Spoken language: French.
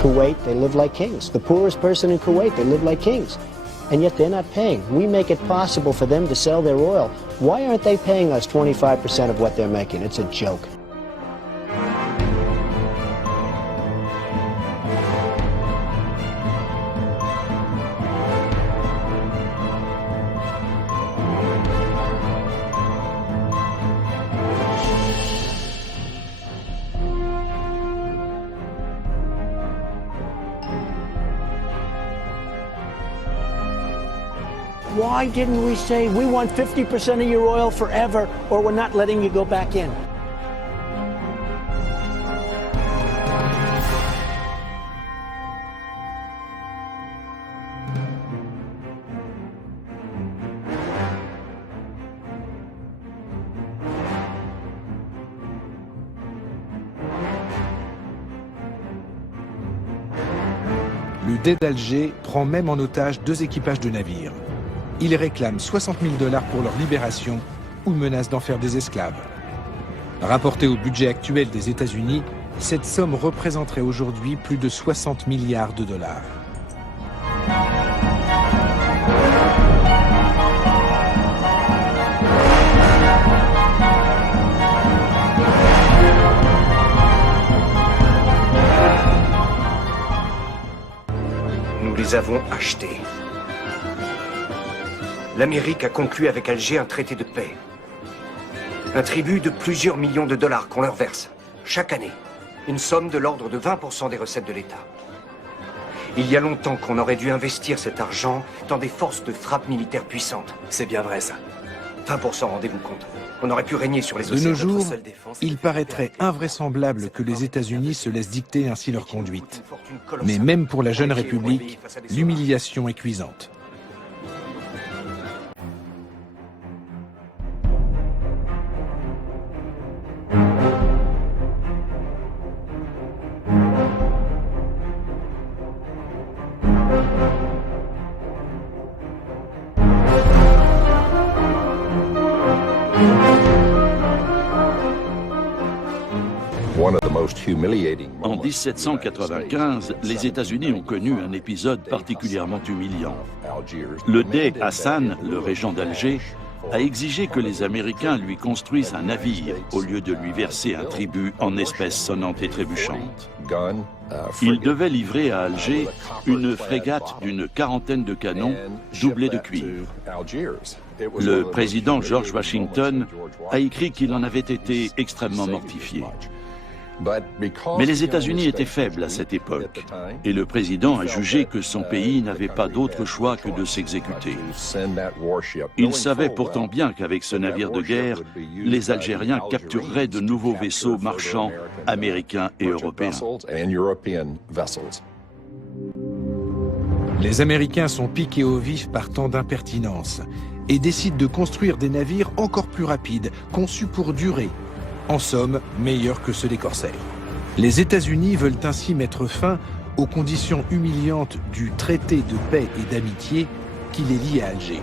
Kuwait, they live like kings. The poorest person in Kuwait, they live like kings. And yet they're not paying. We make it possible for them to sell their oil. Why aren't they paying us 25% of what they're making? It's a joke. Why didn't we say, we want 50% of your oil forever, or we're not letting you go back in? Le Dey d'Alger prend même en otage 2 équipages de navires. Ils réclament 60 000 $ pour leur libération ou menacent d'en faire des esclaves. Rapporté au budget actuel des États-Unis, cette somme représenterait aujourd'hui plus de 60 milliards de $. Nous les avons achetés. L'Amérique a conclu avec Alger un traité de paix. Un tribut de plusieurs millions de dollars qu'on leur verse, chaque année. Une somme de l'ordre de 20% des recettes de l'État. Il y a longtemps qu'on aurait dû investir cet argent dans des forces de frappe militaires puissantes. C'est bien vrai, ça. 20%, rendez-vous compte. On aurait pu régner sur les océans. De nos jours, il paraîtrait invraisemblable que les États-Unis se laissent dicter ainsi leur conduite. Mais même pour la jeune République, l'humiliation est cuisante. En 1795, les États-Unis ont connu un épisode particulièrement humiliant. Le Dey Hassan, le régent d'Alger, a exigé que les Américains lui construisent un navire au lieu de lui verser un tribut en espèces sonnantes et trébuchantes. Il devait livrer à Alger une frégate d'une 40aine de canons doublés de cuivre. Le président George Washington a écrit qu'il en avait été extrêmement mortifié. Mais les États-Unis étaient faibles à cette époque, et le président a jugé que son pays n'avait pas d'autre choix que de s'exécuter. Il savait pourtant bien qu'avec ce navire de guerre, les Algériens captureraient de nouveaux vaisseaux marchands américains et européens. Les Américains sont piqués au vif par tant d'impertinence et décident de construire des navires encore plus rapides, conçus pour durer. En somme, meilleurs que ceux des corsaires. Les États-Unis veulent ainsi mettre fin aux conditions humiliantes du traité de paix et d'amitié qui les lie à Alger.